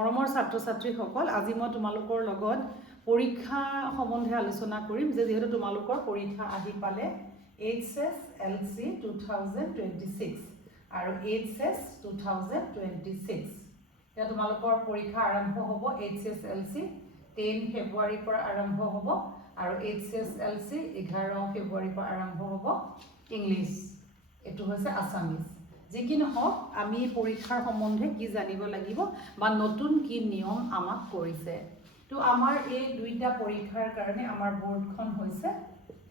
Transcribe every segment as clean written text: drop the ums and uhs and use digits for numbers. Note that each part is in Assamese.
মৰমৰ ছাত্ৰ ছাত্ৰীসকল আজি মই তোমালোকৰ লগত পৰীক্ষা সম্বন্ধে আলোচনা কৰিম যে যেহেতু তোমালোকৰ পৰীক্ষা আহি পালে HSLC 2026 আৰু HS 2026 এতিয়া তোমালোকৰ পৰীক্ষা আৰম্ভ হ'ব HSLC 10 ফেব্ৰুৱাৰীৰ পৰা আৰম্ভ হ'ব আৰু HSLC 11 ফেব্ৰুৱাৰীৰ পৰা আৰম্ভ হ'ব ইংলিছ এটো হৈছে আসামিজ যিকি নহওক আমি পৰীক্ষাৰ সম্বন্ধে কি জানিব লাগিব বা নতুন কি নিয়ম আমাক কৰিছে তো আমাৰ এই দুইটা পৰীক্ষাৰ কাৰণে আমাৰ বোৰ্ডখন হৈছে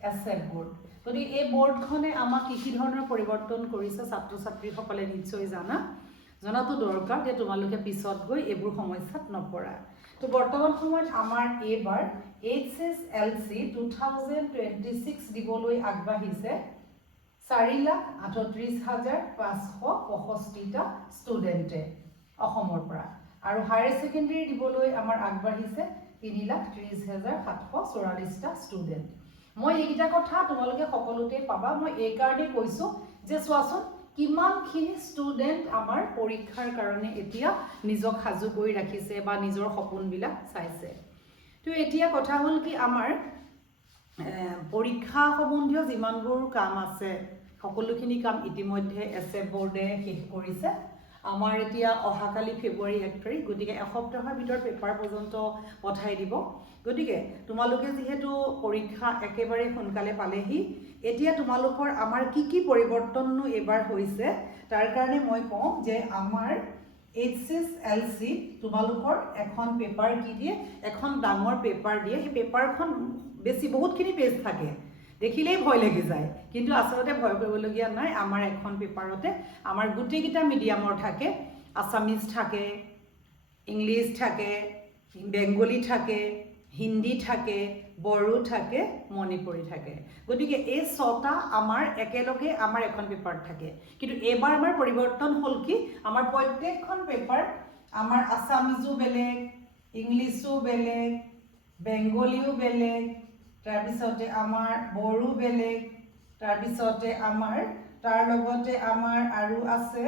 এছএফ বোৰ্ড যদি এই বোৰ্ডখনে আমাক কি ধৰণৰ পৰিৱৰ্তন কৰিছে ছাত্ৰ ছাত্ৰীসকলে নিশ্চয় জনাটো দৰকাৰ যে তোমালোকে পিছত গৈ এইবোৰ সমস্যাত নপৰা তো বৰ্তমান সময়ত আমাৰ এইবাৰ HSLC 2026 দিবলৈ আগবাঢ়িছে 4,38,565টা ষ্টুডেণ্টে অসমৰ পৰা আৰু হায়াৰ ছেকেণ্ডাৰী দিবলৈ আমাৰ আগবাঢ়িছে 3,30,744টা ষ্টুডেণ্ট মই এইকেইটা কথা তোমালোকে সকলোতে পাবা মই এই কাৰণে কৈছো যে চোৱাচোন কিমানখিনি ষ্টুডেণ্ট আমাৰ পৰীক্ষাৰ কাৰণে এতিয়া নিজক সাজু কৰি ৰাখিছে বা নিজৰ সপোনবিলাক চাইছে তো এতিয়া কথা হ'ল কি আমাৰ পৰীক্ষা সম্বন্ধীয় যিমানবোৰ কাম আছে সকলোখিনি কাম ইতিমধ্যে এছএফ বোৰ্ডে শেষ কৰিছে আমাৰ এতিয়া অহাকালি ফেব্ৰুৱাৰী 1 তাৰিখ গতিকে এসপ্তাহৰ ভিতৰত পেপাৰ পৰ্যন্ত পঠাই দিব গতিকে তোমালোকে যেহেতু পৰীক্ষা একেবাৰে সোনকালে পালেহি এতিয়া তোমালোকৰ আমাৰ কি পৰিৱৰ্তননো এবাৰ হৈছে তাৰ কাৰণে মই কওঁ যে আমাৰ HSLC তোমালোকৰ এখন পেপাৰ কি দিয়ে এখন ডাঙৰ পেপাৰ দিয়ে এই পেপাৰখন বেছি বহুতখিনি পেজ থাকে দেখিলেই ভয় লাগি যায় কিন্তু আসলতে ভয় কৰিবলগীয়া নাই আমাৰ এখন পেপাৰতে আমাৰ গোটেইকেইটা মিডিয়ামৰ থাকে আসামিজ থাকে ইংলিছ থাকে বেংগলী থাকে হিন্দী থাকে বড়ো থাকে মণিপুৰী থাকে গতিকে এই ছটা আমাৰ একেলগে আমাৰ এখন পেপাৰ থাকে কিন্তু এবাৰ আমাৰ পৰিৱৰ্তন হ'ল কি আমাৰ প্ৰত্যেকখন পেপাৰ আমাৰ আসামিজো বেলেগ ইংলিছো বেলেগ বেংগলীও বেলেগ তাৰপিছতে আমাৰ বড়ো বেলেগ তাৰপিছতে আমাৰ তাৰ লগতে আমাৰ আৰু আছে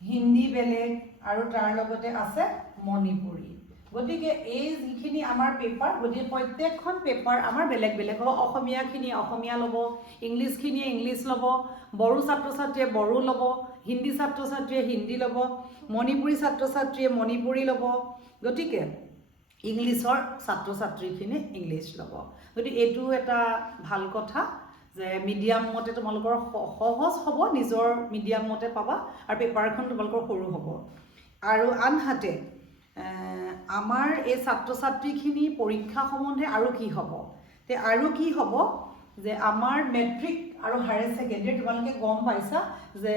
হিন্দী বেলেগ আৰু তাৰ লগতে আছে মণিপুৰী গতিকে এই যিখিনি আমাৰ পেপাৰ গতিকে প্ৰত্যেকখন পেপাৰ আমাৰ বেলেগ বেলেগ হ'ব অসমীয়াখিনি অসমীয়া ল'ব ইংলিছখিনিয়ে ইংলিছ ল'ব বড়ো ছাত্ৰ ছাত্ৰীয়ে বড়ো ল'ব হিন্দী ছাত্ৰ ছাত্ৰীয়ে হিন্দী ল'ব মণিপুৰী ছাত্ৰ ছাত্ৰীয়ে মণিপুৰী ল'ব গতিকে ইংলিছৰ ছাত্ৰ ছাত্ৰীখিনি ইংলিছ ল'ব গতিকে এইটো এটা ভাল কথা যে মিডিয়াম মতে তোমালোকৰ সহজ হ'ব নিজৰ মিডিয়াম মতে পাবা আৰু পেপাৰখন তোমালোকৰ সৰু হ'ব আৰু আনহাতে আমাৰ এই ছাত্ৰ ছাত্ৰীখিনি পৰীক্ষা সম্বন্ধে আৰু কি হ'ব তে আৰু কি হ'ব যে আমাৰ মেট্ৰিক আৰু হায়াৰ ছেকেণ্ডাৰী তোমালোকে গম পাইছা যে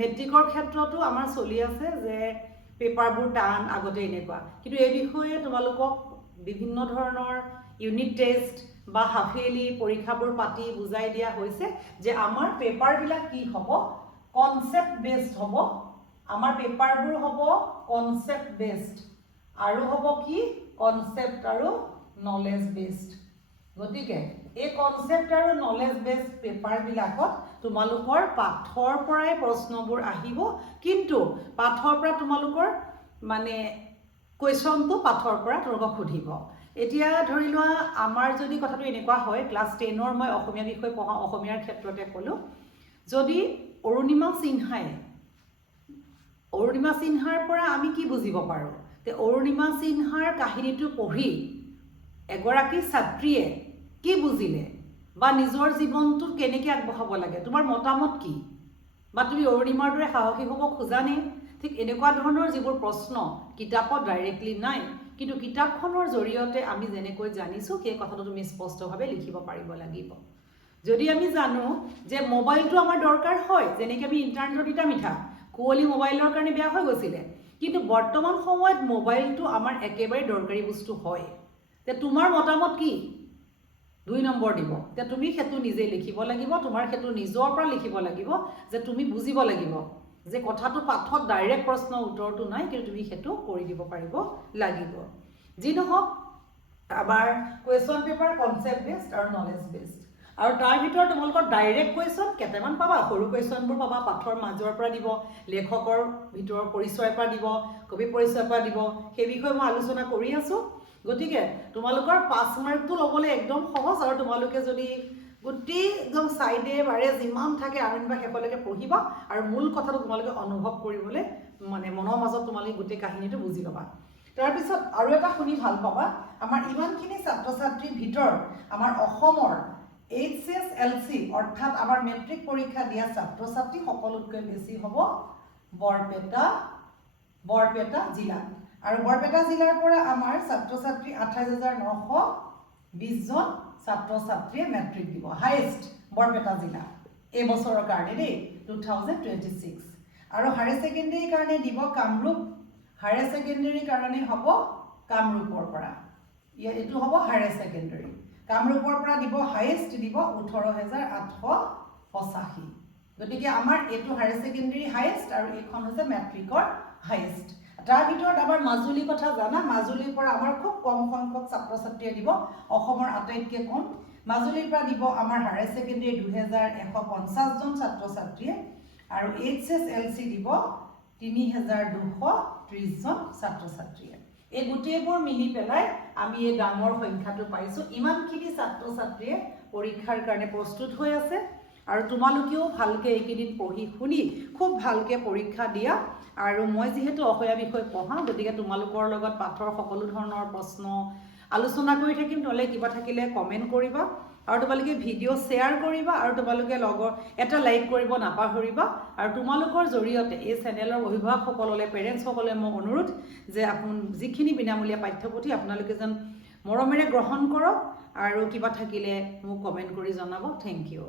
মেট্ৰিকৰ ক্ষেত্ৰতো আমাৰ চলি আছে যে পেপাৰবোৰ টান আগতে এনেকুৱা কিন্তু এই বিষয়ে তোমালোকক বিভিন্ন ধৰণৰ ইউনিট টেষ্ট বা হাফেলি পৰীক্ষাবোৰ পাতি বুজাই দিয়া হৈছে যে আমাৰ পেপাৰবিলাক কি হ'ব কনসেপ্ট বেসড হ'ব আমাৰ পেপাৰবোৰ হ'ব কনসেপ্ট বেসড আৰু হ'ব কি কনসেপ্ট আৰু নলেজ বেসড গতিকে এই কনসেপ্ট আৰু নলেজ বেসড পেপাৰবিলাকত তোমালোকৰ পাঠৰ পৰাই প্ৰশ্নবোৰ আহিব কিন্তু পাঠৰ পৰা তোমালোকৰ মানে কোৱেশ্যনটো পাঠৰ পৰা তোমালোকক সুধিব এতিয়া ধৰি লোৱা আমাৰ যদি কথাটো এনেকুৱা হয় ক্লাছ 10ৰ মই অসমীয়া বিষয় পঢ়া অসমীয়াৰ ক্ষেত্ৰতে ক'লোঁ যদি অৰুণিমা সিনহাৰ পৰা আমি কি বুজিব পাৰোঁ তে অৰুণিমা সিনহাৰ কাহিনীটো পঢ়ি এগৰাকী ছাত্ৰীয়ে কি বুজিলে বা নিজৰ জীৱনটো কেনেকৈ আগবঢ়াব লাগে তোমাৰ মতামত কি বা তুমি অৰুণিমাৰ দৰে সাহসী হ'ব খোজানে ঠিক এনেকুৱা ধৰণৰ যিবোৰ প্ৰশ্ন কিতাপত ডাইৰেক্টলি নাই কিন্তু কিতাপখনৰ জৰিয়তে আমি যেনেকৈ জানিছোঁ সেই কথাটো তুমি স্পষ্টভাৱে লিখিব পাৰিব লাগিব যদি আমি জানো যে মোবাইলটো আমাৰ দৰকাৰ হয় যেনেকৈ আমি ইণ্টাৰনেটত ইটা মিঠা কুঁৱলী মোবাইলৰ কাৰণে বেয়া হৈ গৈছিলে কিন্তু বৰ্তমান সময়ত মোবাইলটো আমাৰ একেবাৰে দৰকাৰী বস্তু হয় তে তোমাৰ মতামত কি 2 নম্বৰ দিব তে তুমি হেতু নিজে লিখিব লাগিব তোমাৰ হেতু নিজৰ পৰা লিখিব লাগিব যে তুমি বুজিব লাগিব যে কথাটো পাঠত ডাইৰেক্ট প্ৰশ্ন উত্তৰটো নাই কিন্তু তুমি হেতু কৰি দিব পাৰিব লাগিব যি নহওক আমাৰ কোৱেশ্যন পেপাৰ কনসেপ্ট বেসড আৰু নলেজ বেসড আৰু তাৰ ভিতৰত তোমালোকৰ ডাইৰেক্ট কুৱেশ্যন কেইটামান পাবা, সৰু কুৱেশ্যনবোৰ পাবা, পাঠৰ মাজৰ পৰা দিব, লেখকৰ ভিতৰৰ পৰিচয়ৰ পৰা দিব, কবি পৰিচয়ৰ পৰা দিব, সেই বিষয়ে মই আলোচনা কৰি আছোঁ। গতিকে তোমালোকৰ 5 মাৰ্কটো ল'বলৈ একদম সহজ, আৰু তোমালোকে যদি গোটেই একদম চাইডে বাৰে যিমান থাকে আৰম্ভ শেষলৈকে পঢ়িবা, আৰু মূল কথাটো তোমালোকে অনুভৱ কৰিবলৈ মানে মনৰ মাজত তোমালোকে গোটেই কাহিনীটো বুজি পাবা। তাৰপিছত আৰু এটা শুনি ভাল পাবা, আমাৰ ইমানখিনি ছাত্ৰ ছাত্ৰীৰ ভিতৰত আমাৰ অসমৰ HSLC অৰ্থাৎ আমাৰ মেট্ৰিক পৰীক্ষা দিয়া ছাত্ৰ ছাত্ৰী সকলোতকৈ বেছি হ'ব বৰপেটা জিলাত। আৰু বৰপেটা জিলাৰ পৰা আমাৰ ছাত্ৰ ছাত্ৰী 28,920 জন ছাত্ৰ ছাত্ৰীয়ে মেট্ৰিক দিব, হাইয়েষ্ট বৰপেটা জিলা এই বছৰৰ কাৰণে দেই 2026। আৰু হায়াৰ ছেকেণ্ডেৰীৰ কাৰণে দিব কামৰূপ, হায়াৰ ছেকেণ্ডেৰীৰ কাৰণে হ'ব কামৰূপৰ পৰা, এইটো হ'ব হায়াৰ ছেকেণ্ডেৰী। কামৰূপৰ পৰা দিব হাইয়েষ্ট দিব 18,885। গতিকে আমাৰ এইটো হায়াৰ ছেকেণ্ডেৰী হাইয়েষ্ট, আৰু এইখন হৈছে মেট্ৰিকৰ হাইয়েষ্ট। তাৰ ভিতৰত আমাৰ মাজুলীৰ কথা জানা, মাজুলীৰ পৰা আমাৰ খুব কম সংখ্যক ছাত্ৰ ছাত্ৰীয়ে দিব, অসমৰ আটাইতকৈ কম। মাজুলীৰ পৰা দিব আমাৰ হায়াৰ ছেকেণ্ডেৰী 2,150 জন ছাত্ৰ ছাত্ৰীয়ে, আৰু HSLC দিব 3,230 জন ছাত্ৰ ছাত্ৰীয়ে। এই গোটেইবোৰ মিলি পেলাই আমি এই ডাঙৰ সংখ্যাটো পাইছোঁ। ইমানখিনি ছাত্ৰ ছাত্ৰীয়ে পৰীক্ষাৰ কাৰণে প্ৰস্তুত হৈ আছে, আৰু তোমালোকেও ভালকৈ এইকেইদিন পঢ়ি শুনি খুব ভালকৈ পৰীক্ষা দিয়া। আৰু মই যিহেতু অসমীয়া বিষয় পঢ়াওঁ, গতিকে তোমালোকৰ লগত পাঠৰ সকলো ধৰণৰ প্ৰশ্ন আলোচনা কৰি থাকিম। নহ'লে কিবা থাকিলে কমেণ্ট কৰিবা, আৰু তোমালোকে ভিডিঅ' শ্বেয়াৰ কৰিবা, আৰু তোমালোকে এটা লাইক কৰিব নাপাহৰিবা। আৰু তোমালোকৰ জৰিয়তে এই চেনেলৰ অভিভাৱকসকললৈ, পেৰেণ্টছসকললৈ মই অনুৰোধ যে যিখিনি বিনামূলীয়া পাঠ্যপুথি আপোনালোকে যেন মৰমেৰে গ্ৰহণ কৰক, আৰু কিবা থাকিলে মোক কমেণ্ট কৰি জনাব। Thank U.